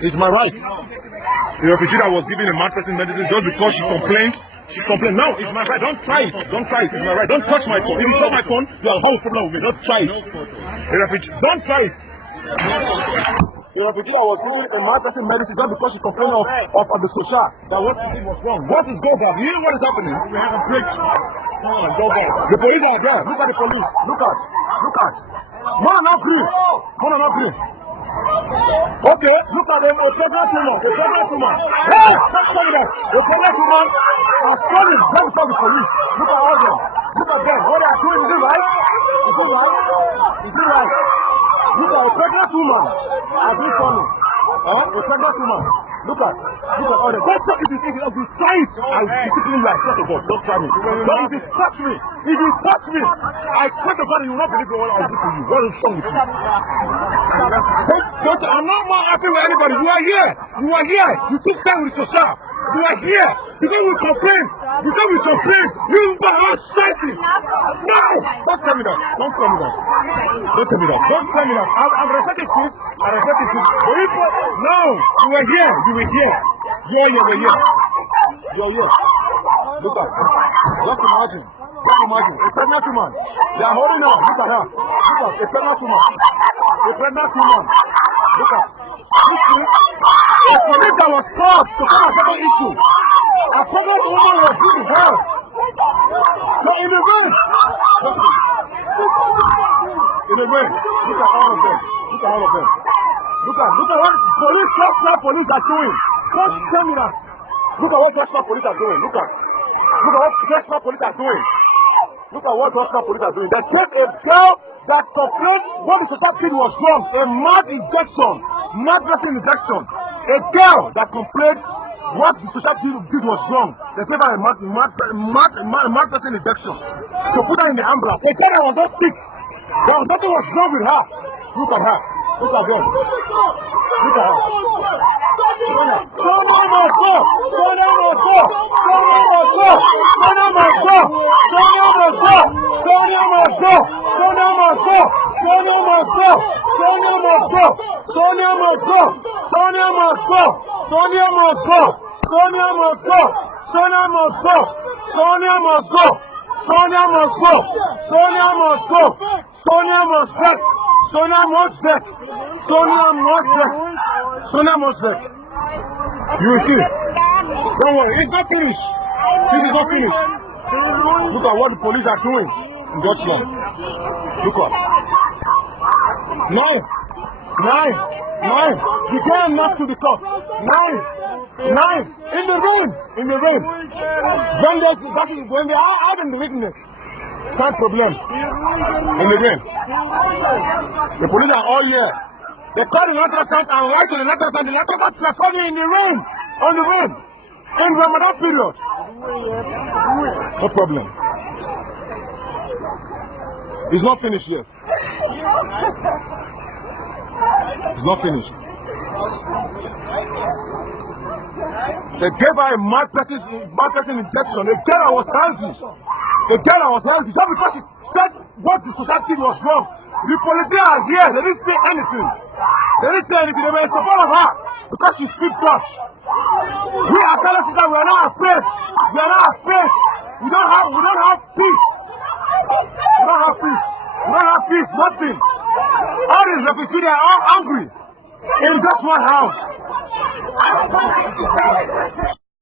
It's my right. The refugee that was given a mad person medicine just because she complained. She complained. No, it's my right. Don't try it. Don't try it. It's my right. Don't touch my phone. If you touch my phone, you'll have a problem with me. Don't try it. The refugee, don't try it. The refugee that was given a mad person medicine just because she complained of the social that what she did was wrong. What is going on? You know what is happening? We have a break. Come on, go back. The police are there. Look at the police. Look at. Man, not green. Man, not green. Okay, look at them. A pregnant woman. Hey, stop calling that. A pregnant woman has fallen just before the police. Look at all them. Look at them. What they are doing, is it right? Is it right? Look at a pregnant woman has been falling. A pregnant woman. Look at all them. Don't try it. If you try it, I'll discipline you. I swear to God. Don't try me. Don't if you touch me. If you touch me, I swear to God, you will not believe what I'll do to you. What is wrong with you? I'm not more happy with anybody. You are here. You took time with yourself. You are here. Because we complain. You are not fighting. No! Don't tell me that. I'm respecting this. No! You were here. You're here. Look at. Just imagine. A pregnant woman. They are holding her. Look at her. A pregnant woman. Look at. This thing. A police that was called to come and settle issue. A pregnant woman was being held. They're in the rain. Look at all of them. Look at what police are doing. Don't tell me that. Look at what Joshua police are doing. Look at what Joshua police are doing. They take a girl that complained what the society was wrong. A mad person injection. A girl that complained what the society did was wrong. They gave her a mad person injection to put her in the ambulance. A girl that was not sick. Nothing was wrong with her. Look at her. Sonia must go. You will see. Don't worry, it's not finished. This is not finished. Look at what the police are doing in Deutschland. Look at. 9. The girl knocked to the top. 9. In the rain. When they are out in the witness. Can't problem. In the rain. The police are all here. They call the ultrasound and write to the ultrasound. The ultrasound transferred in the rain. On the rain. In Ramadan period. No problem. It's not finished yet. It's not finished. They gave her a mad person injection. The girl was healthy. Just because she said what the society was wrong. The police are here. They didn't say anything. They were in support of her because she speaks Dutch. We are fellow sisters. We are not afraid. We don't have peace. We don't have peace. Nothing. All these refugees are all angry in just one house.